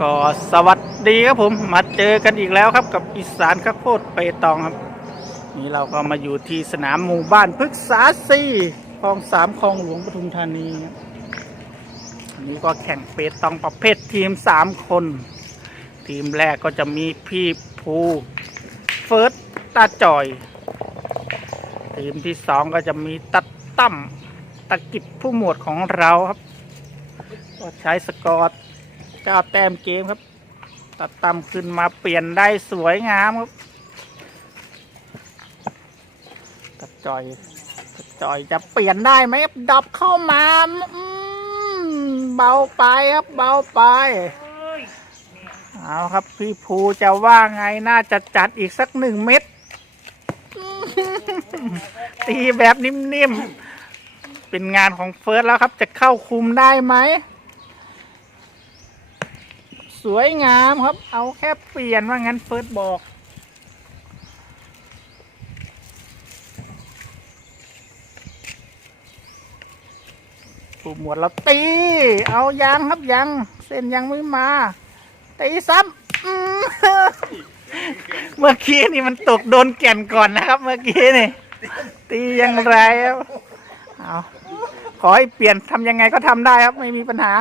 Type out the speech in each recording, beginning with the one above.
ก็สวัสดีครับผมมาเจอกันอีกแล้วครับกับอีสานข้าวโพดเปตองครับ นี่เราก็มาอยู่ที่สนามหมู่บ้านพฤกษาสี่คลองสามคลองหลวงปทุมธานีนี้ก็แข่งเปตองประเภททีมสามคน ทีมแรกก็จะมีพี่ภูเฟิร์สตาจอย ทีมที่สองก็จะมีตัดตั้มตะกิจผู้หมวดของเราครับ ก็ใช้สกอร์ เก้าแต้มเกมครับ ตัดตั้มขึ้นมาเปลี่ยนได้สวยงามครับ ตัดจอยตัดจอยจะเปลี่ยนได้ไหมดับเข้ามาอมเบาไปครับ เบาไปเอาครับพี่ภูจะว่าไงน่าจะจัดอีกสักหนึ่งเม็ดตีแบบนิ่มๆ เป็นงานของเฟิร์สแล้วครับ จะเข้าคุมได้ไหม สวยงามครับ เอาแค่เปลี่ยนว่างั้นเฟิร์สบอกผู้หมวดเราตี เอายังครับยัง เส้นยังไม่มา ตีซ้ำเมื่อกี้นี่มันตกโดนแก่นก่อนนะครับ เมื่อกี้นี่ ตียังไรครับเอาขอให้เปลี่ยนทำยังไงก็ทำได้ครับ ไม่มีปัญหา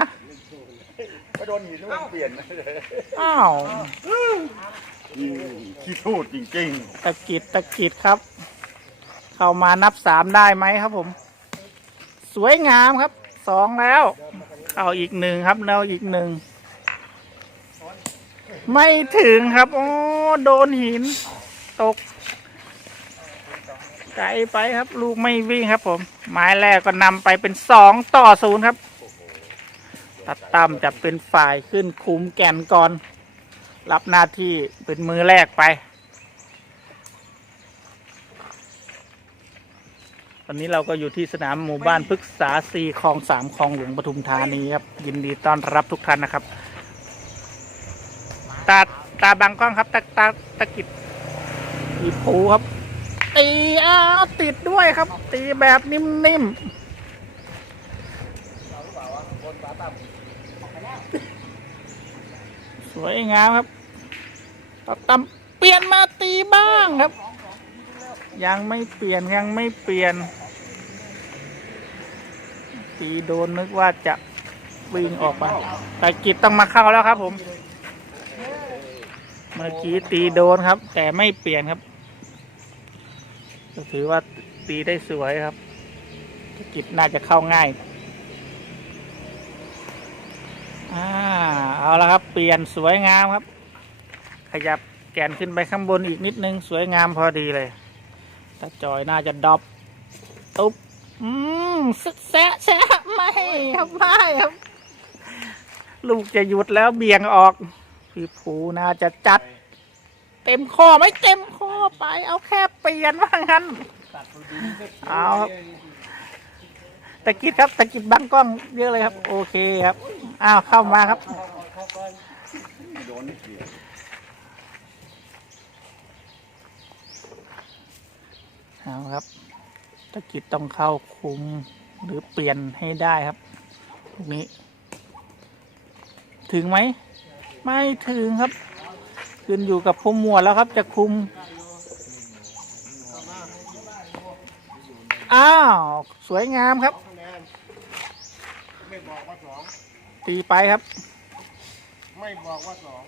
ก็โดนหินมันเปลี่ยนอ้าวขี้ทูดจริงตะกิดตะกิดครับ เข้ามานับสามได้ไหมครับผม สวยงามครับสองแล้ว เข้าอีกหนึ่งครับแล้วอีกหนึ่งไม่ถึงครับ โอ้โดนหิน ตกไกลไปครับ ลูกไม่วิ่งครับผม ไม้แรกก็นำไปเป็นสองต่อศูนย์ครับ ตัดตั้มจะเป็นฝ่ายขึ้นคุมแก่นก่อน รับหน้าที่เป็นมือแรกไป วันนี้เราก็อยู่ที่สนามหมู่บ้านพฤกษาซีคลองสามคลองหลวงปทุมธานีครับ ยินดีต้อนรับทุกท่านนะครับ ตาตาบางกล้องครับตาตาตะกิดอีผูครับ ตีอ้าวติดด้วยครับ ตีแบบนิ่มๆสว วยงามครับตัดตำเปลี่ยนมาตีบ้างครับ ยังไม่เปลี่ยนยังไม่เปลี่ยน ตีโดนนึกว่าจะวิ่งออกมาแต่กิจต้องมาเข้าแล้วครับผม เมื่อกี้ตีโดนครับ แต่ไม่เปลี่ยนครับถือว่าตีได้สวยครับกิจน่าจะเข้าง่าย อ่าเอาละครับ เปลี่ยนสวยงามครับ ขยับแกนขึ้นไปข้างบนอีกนิดนึง สวยงามพอดีเลยตาจอยน่าจะดอปตุ๊บอืมแซะแซะไม่ครับไม่ครับ ลูกจะหยุดแล้วเบี่ยงออก พี่ผูน่าจะจัด เต็มข้อไม่เต็มข้อไป เอาแค่เปลี่ยนว่างั้น เอาะกิดครับตะกิดบังกล้องเยอะเลยครับ โอเคครับอ้าวเข้ามาครับเอาครับตะกิดต้องเข้าคุมหรือเปลี่ยนให้ได้ครับลูกนี้ ถึงไหม ไม่ถึงครับ ขึ้นอยู่กับผู้หมวดแล้วครับ จะคุมอ้าว สวยงามครับ ไม่บอกว่าสอง ตีไปครับ ไม่บอกว่าสอง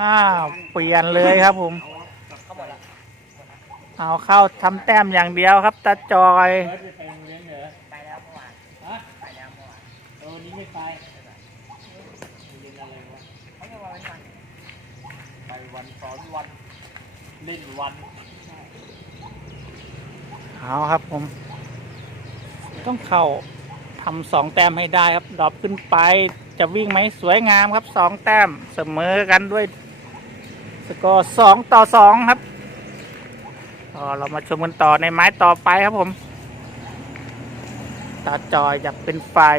อ้าวเปลี่ยนเลยครับผม เอาเข้าทำแต้มอย่างเดียวครับตาจอยไปวันสอนวันเล่นวันเอาครับผม ต้องเข้า ทำสองแต้มให้ได้ครับดรอปขึ้นไปจะวิ่งไหมสวยงามครับสองแต้มเสมอกันด้วย สกอร์สองต่อสองครับเรามาชมกันต่อในไม้ต่อไปครับผม ตาจอยอยากเป็นฝ่าย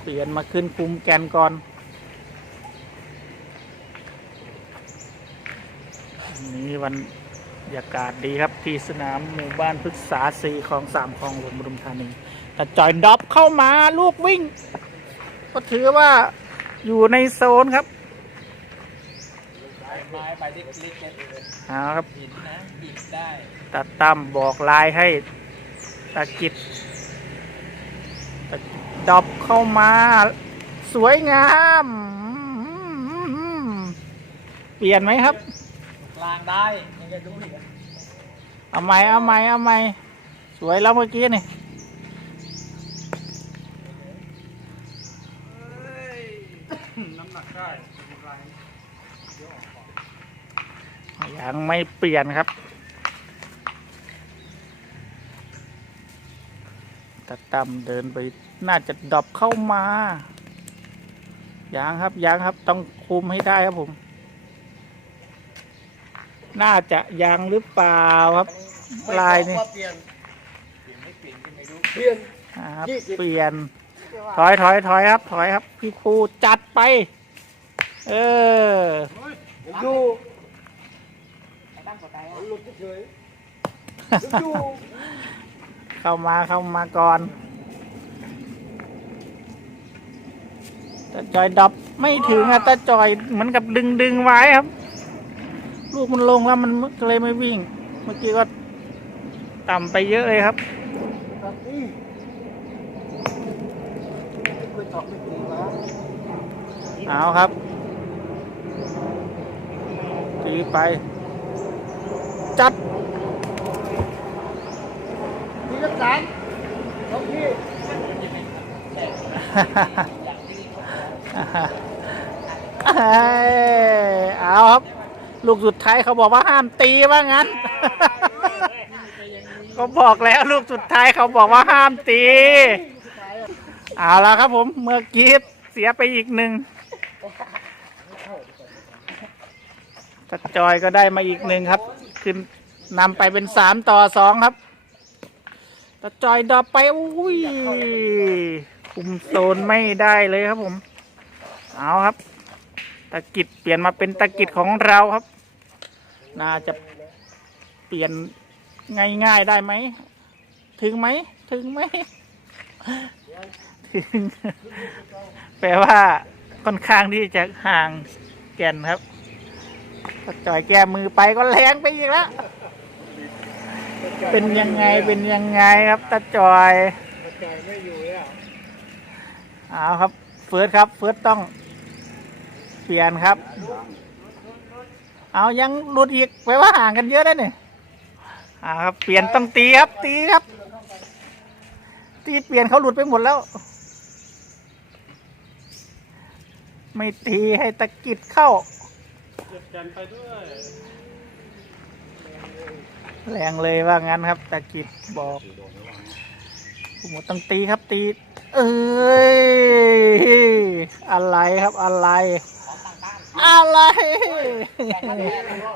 เปลี่ยนมาขึ้นคุมแกนก่อนนี่วันบรรยากาศดีครับที่สนามหมู่บ้านพฤกษาสีของสามคลองหลวงบรมธานี แต่จอยดรอปเข้ามาลูกวิ่ง ก็ถือว่าอยู่ในโซนครับไม้ใบเล็กๆเนี่ยเอาครับหินนะบิดได้ตาตั้มบอกลายให้ตากิดตากิดดอบเข้ามา สวยงาม เปลี่ยนไหมครับกลางได้ยังจะดูอีกอะเอาไหมเอาไหมเอาไหมสวยแล้วเมื่อกี้นี่ น้ำหนักได้ ยังไม่เปลี่ยนครับตาตั้มเดินไปน่าจะดรอปเข้ามา ยังครับยังครับต้องคุมให้ได้ครับผม น่าจะยังหรือเปล่าครับ ลายนี่เปลี่ยนเปลี่ยนไม่เปลี่ยนก็ไม่รู้เปลี่ยนอ่าครับยี่สิบเปลี่ยน ถอยถอยถอยครับ ถอยครับ พี่ปูจัดไป เออดูตั้งกดใจห ลุดเฉยดูเข้ามาเข้ามาก่อนแต่จอยดับไม่ถึงอะแต่จอยเหมือนกับดึงดึงไว้ครับ ลูกมันลงแล้วมันก็เลยไม่วิ่ง เมื่อกี้ก็ต่ำไปเยอะเลยครับอบไม่ตีวะเอาครับตีไป จัดทีละสามสองทีเอ้ยเอาครับ ลูกสุดท้ายเขาบอกว่าห้ามตีว่างั้นก็บอกแล้วลูกสุดท้ายเขาบอกว่าห้ามตี เอาละครับผมเมื่อกี้เสียไปอีกหนึ่งตะจอยก็ได้มาอีกหนึ่งครับ ขึ้นนำไปเป็นสามต่อสองครับตะจอยดรอไปอุ้ยคุมโซนไม่ได้เลยครับผม เอาครับตะกิดเปลี่ยนมาเป็นตะกิดของเราครับ น่าจะเปลี่ยนง่ายๆได้ไหม ถึงไหม ถึงไหม ถึง แปลว่าค่อนข้างที่จะห่างแก่นครับ ถ้าจ่อยแก้มือไปก็แรงไปอีกแล้ว เป็นยังไงเป็นยังไงครับตาจอยใจไม่อยู่แล้วเอาครับเฟิร์สครับเฟิร์สต้องเปลี่ยนครับ เอายังหลุดอีกแปว่าห่างกันเยอะได้เนี่ยเอาครับเปลี่ยนต้องตีครับ ตีครับ ตีเปลี่ยนเขาหลุดไปหมดแล้ว ไม่ตีให้ตะกิดเข้า กันไปด้วยแรงเลยว่างั้นครับตะกิดบอกผมบอกต้องตีครับตี เอ้ยอะไรครับอะไร อะไร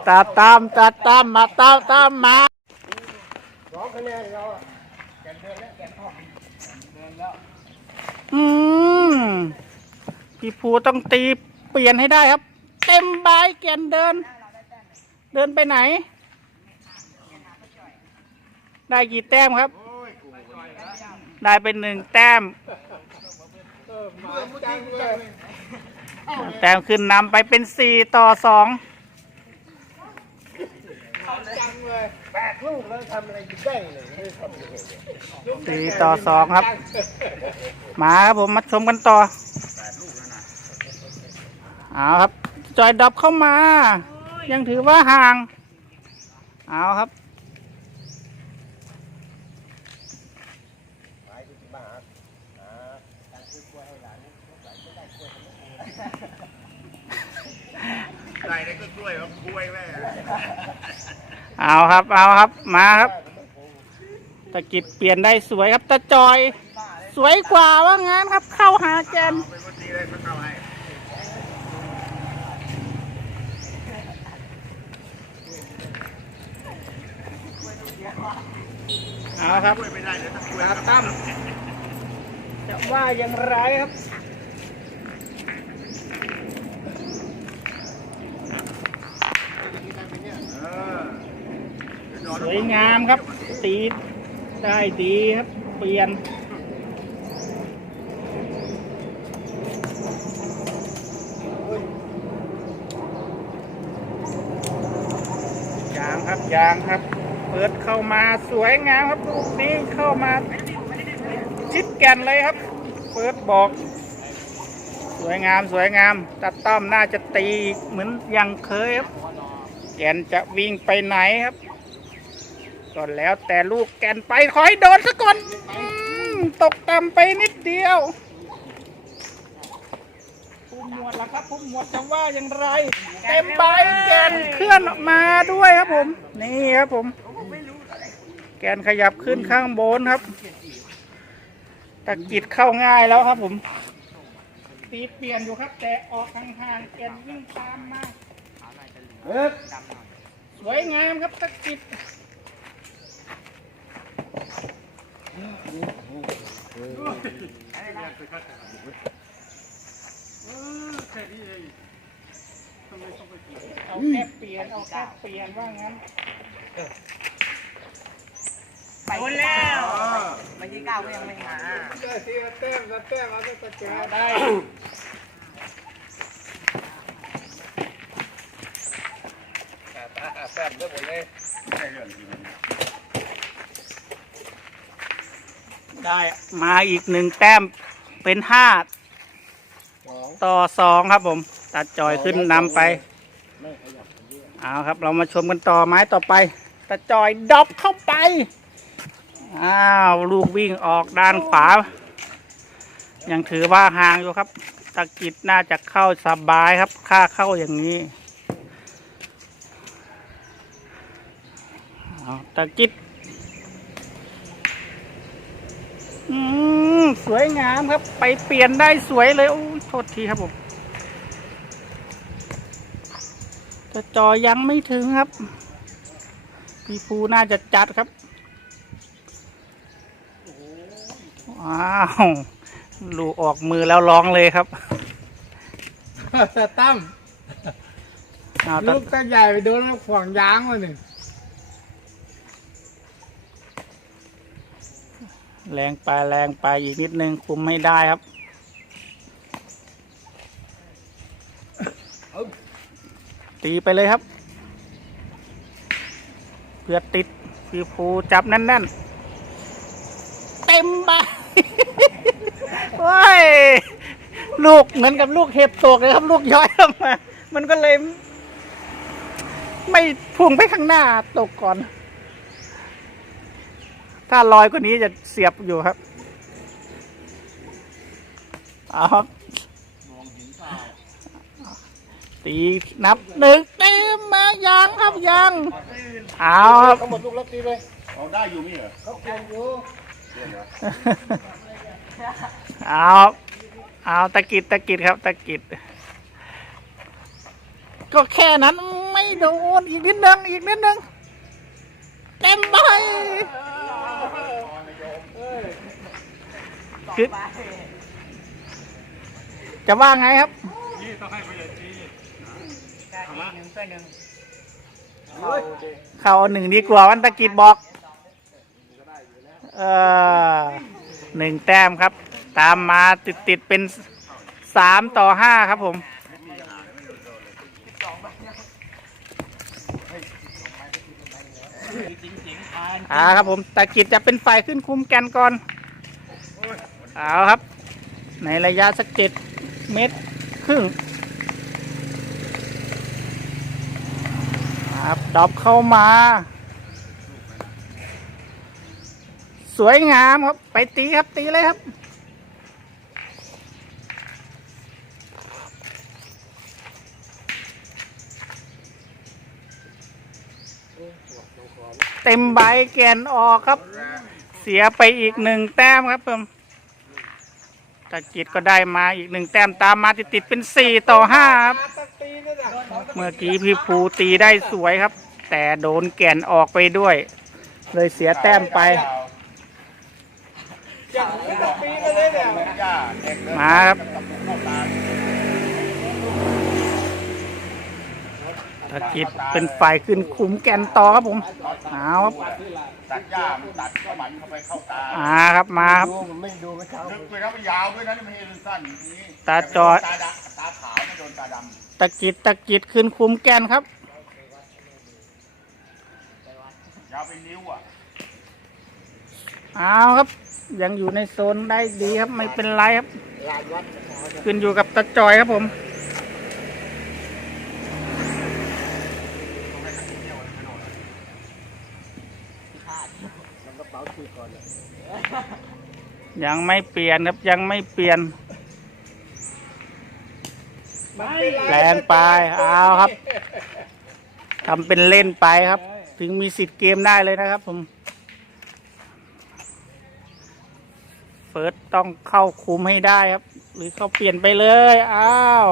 ตาตามตาตามมาตามตามมาสองคะแนนเราอะอืมพี่ภูต้องตีเปลี่ยนให้ได้ครับ เต็มใบแกนเดิน เดินไปไหน ได้กี่แต้มครับ ได้เป็นหนึ่งแต้ม แต้มขึ้นนำไปเป็นสี่ต่อสองแปดลูกแล้วทำอะไรได้เลยสี่ต่อสองครับ มาครับผมมาชมกันต่อ เอาครับ จอยดับเข้ามา ยังถือว่าห่าง เอาครับได้ได้ก็กล้วยครับกล้วยแม่เอาครับ เอาครับ มาครับ ตะกิดเปลี่ยนได้สวยครับตะจอย สวยกว่าว่างั้นครับ เข้าหาแกน เป็นคนดีเลยเขาเข้า เอาครับไม่ได้เลยครับตั้มจะว่าอย่างไรครับสวยงามครับตีได้ดีครับ เปลี่ยนยางครับยางครับ เปิดเข้ามาสวยงามครับลูกนี้เข้ามาชิดแก่นเลยครับ เปิดบอก สวยงามสวยงามตัดต้อมน่าจะตีอีกเหมือนอยังเคยครับ แกนจะวิ่งไปไหนครับก็แล้วแต่ลูกแกนไปขอให้โดนซะก่อนอืมตกต่ำไปนิดเดียวผู้หมวดล่ะครับผู้หมวดจะว่าอย่างไร เต็มใบแกนเคลื่อนออกมาด้วยครับผม นี่ครับผม แกนขยับขึ้นข้างบนครับตะกิดเข้าง่ายแล้วครับผมตีเปลี่ยนอยู่ครับ แต่ออกห่างๆแกนวิ่งตามมาเอ๊ะสวยงามครับตะกิดเอาแค่เปลี่ยนเอาแค่เปลี่ยนว่างั้น ไปแล้วเมื่อกี้ก้าวก็ยังไม่มาได้ทีละแต้มละแต้มเอาไปกระจายได้แซ่บเยอะหมดเลยได้มาอีกหนึ่งแต้มเป็นห้าสองต่อสองครับผม ตัดจอยขึ้นนำไปไม่ขยับเยอะเอาครับเรามาชมกันต่อไม้ต่อไป ตัดจอยดรอปเข้าไป อ้าวลูกวิ่งออกด้านขวา ยังถือว่าห่างอยู่ครับตะกิดน่าจะเข้าสบายครับ ค่าเข้าอย่างนี้ตะกิดอืมสวยงามครับ ไปเปลี่ยนได้สวยเลย โอ้โทษทีครับผมแต่จอยังไม่ถึงครับ พี่ภูน่าจะจัดครับ ว้าวลูกออกมือแล้วร้องเลยครับสตั้มเอาตะลูกตาใหญ่ไปโดนขวางยางมาหนึ่งแรงไปแรงไปอีกนิดนึงคุมไม่ได้ครับ ตีไปเลยครับ เพื่อติดพี่ภูจับแน่นๆ เต็มใบ โอ้ยลูกเหมือนกับลูกเห็บตกเลยครับ ลูกย้อยลงมา มันก็เลย ไม่พุ่งไปข้างหน้าตกก่อน ถ้าลอยกว่านี้จะเสียบอยู่ครับเอาครับตีนับหนึ่งเต็มมายังครับยังเอาครับเขาหมดลูกแล้วตีเลยเขาได้อยู่มั้ยเหรอเขาเก่งอยู่ เอาเอาตะกิดตะกิดครับ ตะกิด ก็แค่นั้นไม่โดนอีกนิดนึงอีกนิดนึงเต็มใบคือจะว่าไงครับหนึ่งช่วยหนึ่งเข้าหนึ่งดีกว่าวันตะกิดบอก เออหนึ่งแต้มครับ ตามมาติดติดๆเป็นสามต่อห้าครับผมอ่าครับผมตะกิดจะเป็นฝ่ายขึ้นคุมแกนก่อนเอาครับ ในระยะสักเจ็ดเมตรครึ่งครับดรอปเข้ามา สวยงามครับ ไปตีครับตีเลยครับ เต็มใบแกนออกครับ เสียไปอีกหนึ่งแต้มครับผมตะกิดก็ได้มาอีกหนึ่งแต้มตามมาติดติดเป็นสี่ต่อห้าครับเมื่อกี้พี่ภูตีได้สวยครับ แต่โดนแก่นออกไปด้วย เลยเสียแต้มไป มาครับ ตะกิดเป็นฝ่ายขึ้นขุมแกนต่อครับผมเอาครับตัดย่ามตัดเข้มันเข้าไปเข้าตาอ่าครับมาครับ ดูมไม่ดูไม่เข้าลึกเลยครับยาวด้วยนะไม่ใช่สั้นๆนี้ตาจอด ตาตาขาวไม่โดนตาดำตะกิดตะกิดขึ้นขุมแกนครับ ยาวเป็นนิ้วอะเอาครับ ยังอยู่ในโซนได้ดีครับไม่เป็นไรครับ ขึ้นอยู่กับตะจอยครับผม ยังไม่เปลี่ยนครับยังไม่เปลี่ยนแรงไปเอาครับทำเป็นเล่นไปครับ ถึงมีสิทธิ์เกมได้เลยนะครับผมเฟิร์สต้องเข้าคุมให้ได้ครับ หรือเข้าเปลี่ยนไปเลยอ้าว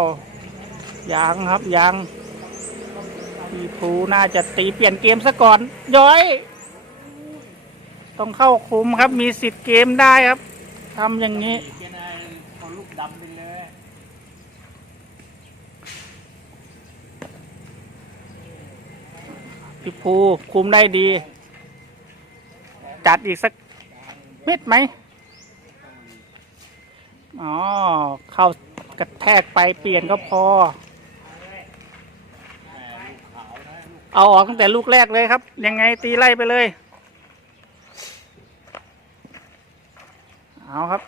ยังครับยังพี่ภูน่าจะตีเปลี่ยนเกมซะก่อนย้อย ต้องเข้าคุมครับ มีสิทธิ์เกมได้ครับทำอย่างนี้แค่นั้นเอาลูกดำไปเลยพี่ภูคุมได้ดี จัดอีกสักเม็ดไหมอ๋อ เข้ากระแทกไปเปลี่ยนก็พอ เอาออกตั้งแต่ลูกแรกเลยครับ ยังไงตีไล่ไปเลย เอาครับ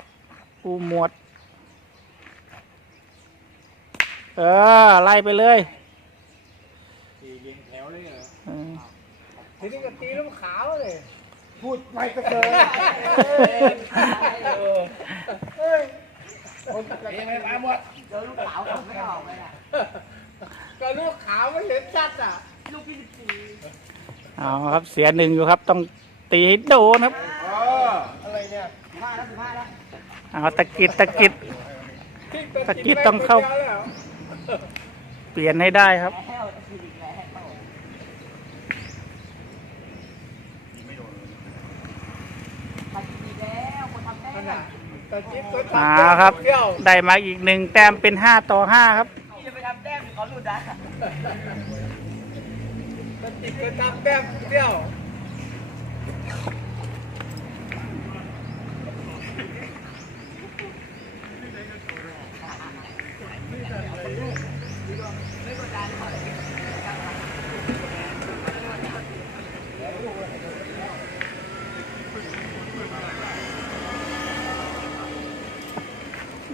ปูหมวด เออ ไล่ไปเลยตีเรียงแถวเลยเหรอเออทีนี้ก็ตีลูกขาวเลยพูดไปก็เกินเฮ้ยคนจะตีไม่มาหมดเจอลูกสาวผมไม่ออกเลยอะก็ลูกขาวไม่เห็นชัดอะ ลูกที่สิบสี่เอาครับเสียหนึ่งอยู่ครับ ต้องตีให้โดนครับ เอาตะกิดตะกิดตะกี้ต้องเข้า เปลี่ยนให้ได้ครับแล้วจะคืออีกแล้วทำดีแล้วคนทำได้ขนาดตะกี้ตัวมาครับเที่ยวได้มาอีกหนึ่งแต้มเป็นห้าต่อห้าครับที่จะไปทำแต้มเขาหลุดอะตะกี้ตัวทำแต้มเที่ยว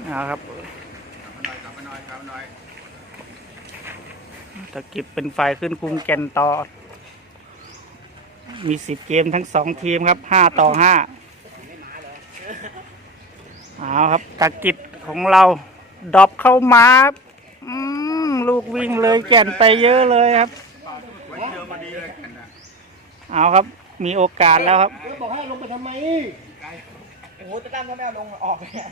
เอาครับตะกิดเป็น ฝ่ายขึ้นคุมแก่นต่อ มีสิบเกมทั้งสองทีมครับห้าต่อห้าเอาครับตะกิดของเราดรอปเข้ามาครับอืมลูกวิ่งเลยแก่นไปเยอะเลยครับ เอาครับ มีโอกาสแล้วครับแล้วบอกให้ลงไปทำไมโอ้โหจะตั้มเขาไม่เอาลงออกเลยอะ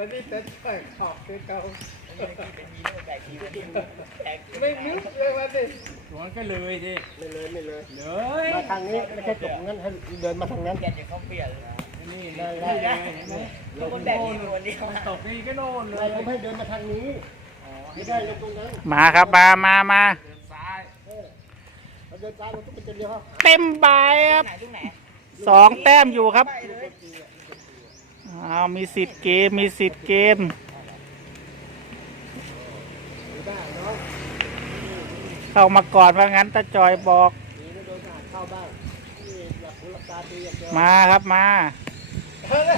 วันนี้จะช่วยขอบคือเก่าเป็นอกาสทีว่าดิแตกไม่นึกเลยวันนี้สวนก็เลยสิไม่เลยไม่เลยเลยมาทางนี้ไม่ใช่ตกงั้นให้เดินมาทางนั้นแกจะเขาเปลี่ยนนี่เลยนี่เลยเห็นไหมคนแบกทีคนเดียตกนี่ก็โน่นเลยผมให้เดินมาทางนี้ไม่ได้ลงตรงนั้นมาครับมามามาซ้ายเดินซ้ายเราต้องเป็นเดียวครับเต็มใบครับสองแต้มอยู่ครับ อ้าวมีสิทธิ์เกมมีสิทธิ์เกมเข้ามาก่อนว่างั้นตาจอยบอก มารเข้าบ้างนี่หลักคุณหลักการดีอย่างเดียวมาครับมา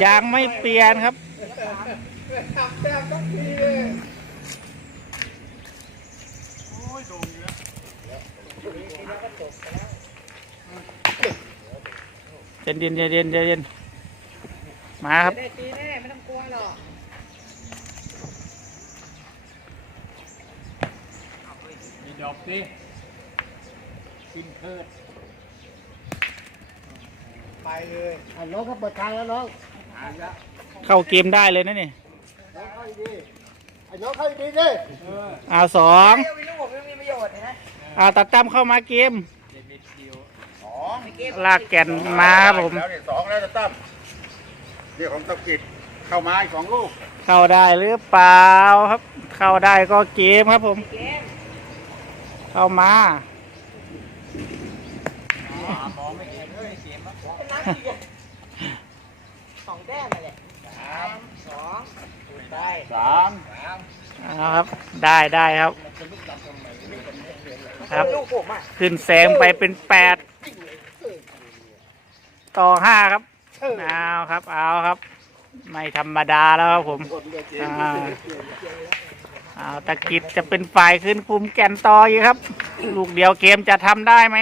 ยังไม่เปลี่ยนครับทำแต้มต้องทีเลยเย็นเย็นเย็นเย็นเย็นเย็น มาครับได้ตีแน่ไม่ต้องกลัวหรอกมีดอกสิกินเพิดไปเลยอะน้องเขาเปิดทางแล้วน้องหายละเข้าเกมได้เลยนะนี่น้องเข้าดีๆไอ้น้องเข้าดีๆดิเอออ้าวสองเดี๋ยวมีลูกผมไม่มีประโยชน์นะอ้าวตัดตั้มเข้ามาเกมเด็ดเด็ดเดียวในเกมลากแก่นมาครับผมแล้วเนี่ยสองแล้วจะตั้ม นี่ของตะกิดเข้ามาอีกสองลูกเข้าได้หรือเปล่าครับ เข้าได้ก็เกมครับผม เกมเข้ามามองไม่เห็นเลยเกมอะเป็นนักอีกอะสองแต้มมาเลยสามสองได้สามเอาครับ ได้ได้ครับเครับลูกผมอะขึ้นแซงไปเป็นแปดต่อห้าครับ เอาครับเอาครับ ไม่ธรรมดาแล้วครับผมอ่าเอาตะกิดจะเป็นฝ่ายขึ้นคุมแก่นต่ออยู่ครับ ลูกเดียวเกมจะทำได้ไหม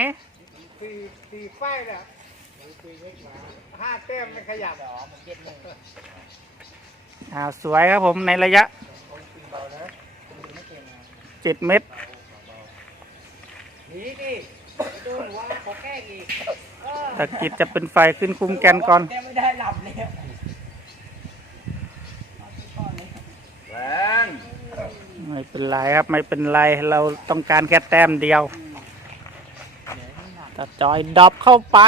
สี่สี่ไฟน่ะห้าแต้มไม่ขยับหรออ่าสวยครับผมในระยะเจ็ดเมตรนีดิ ดูหัวขอแก้อีกตะกิดจะเป็นฝ่ายขึ้นคุมแก่นก่อนแกไม่ได้หลับเลยแรงไม่เป็นไรครับไม่เป็นไรเราต้องการแค่แต้มเดียวตะจอยดรอปเข้าไป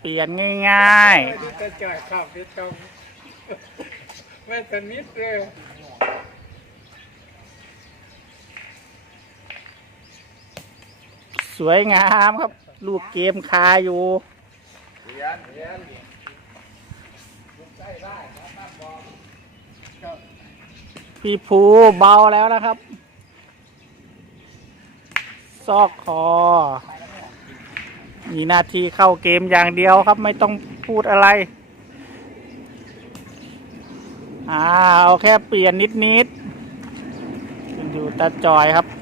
เปลี่ยนง่ายไม่ได้จะจ่ายข้าวที่ตรงไม่สนิทเลย สวยงามครับ ลูกเกมคาอยู่เรียนเรียนพี่ภูเบาแล้วนะครับ ซอกคอ มีหน้าที่เข้าเกมอย่างเดียวครับไม่ต้องพูดอะไร อ่าเอาแค่เปลี่ยนนิดนิดๆขึ้นอยู่ตาจอยครับ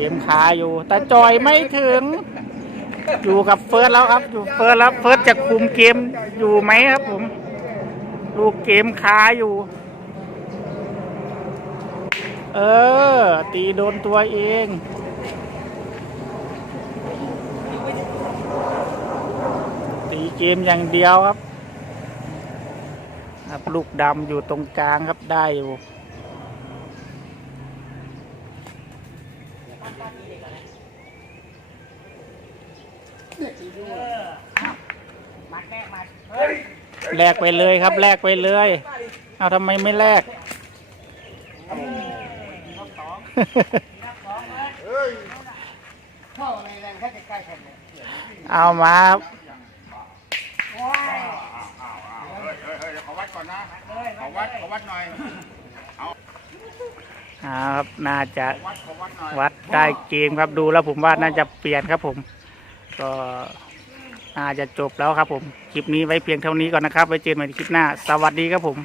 เกมคาอยู่ แตาจอยไม่ถึง อยู่กับเฟิร์สแล้วครับ อยู่เฟิร์สแล้วเฟิร์สจะคุมเกมอยู่ไหมครับผม ลูกเกมคาอยู่ เออ ตีโดนตัวเองตีเกมอย่างเดียวครับครับ ลูกดำอยู่ตรงกลางครับได้อยู่ มัดแม่มัดแลกไปเลยครับ แลกไปเลย เอาทำไมไม่แลกเข้าในแรงแค่ใกล้ๆกันเนี่ยเอามาครับอ้าวอ้าวเฮ้ยเฮ้ยเฮ้ยเดี๋ยวขอวัดก่อนนะขอวัดขอวัดหน่อย เอาครับน่าจะวัดขอวัดหน่อยวัด ได้เกมครับดูแล้วผมว่าน่าจะเปลี่ยนครับผม ก็น่าจะจบแล้วครับผม คลิปนี้ไว้เพียงเท่านี้ก่อนนะครับ ไว้เจอกันใหม่ในคลิปหน้า สวัสดีครับผม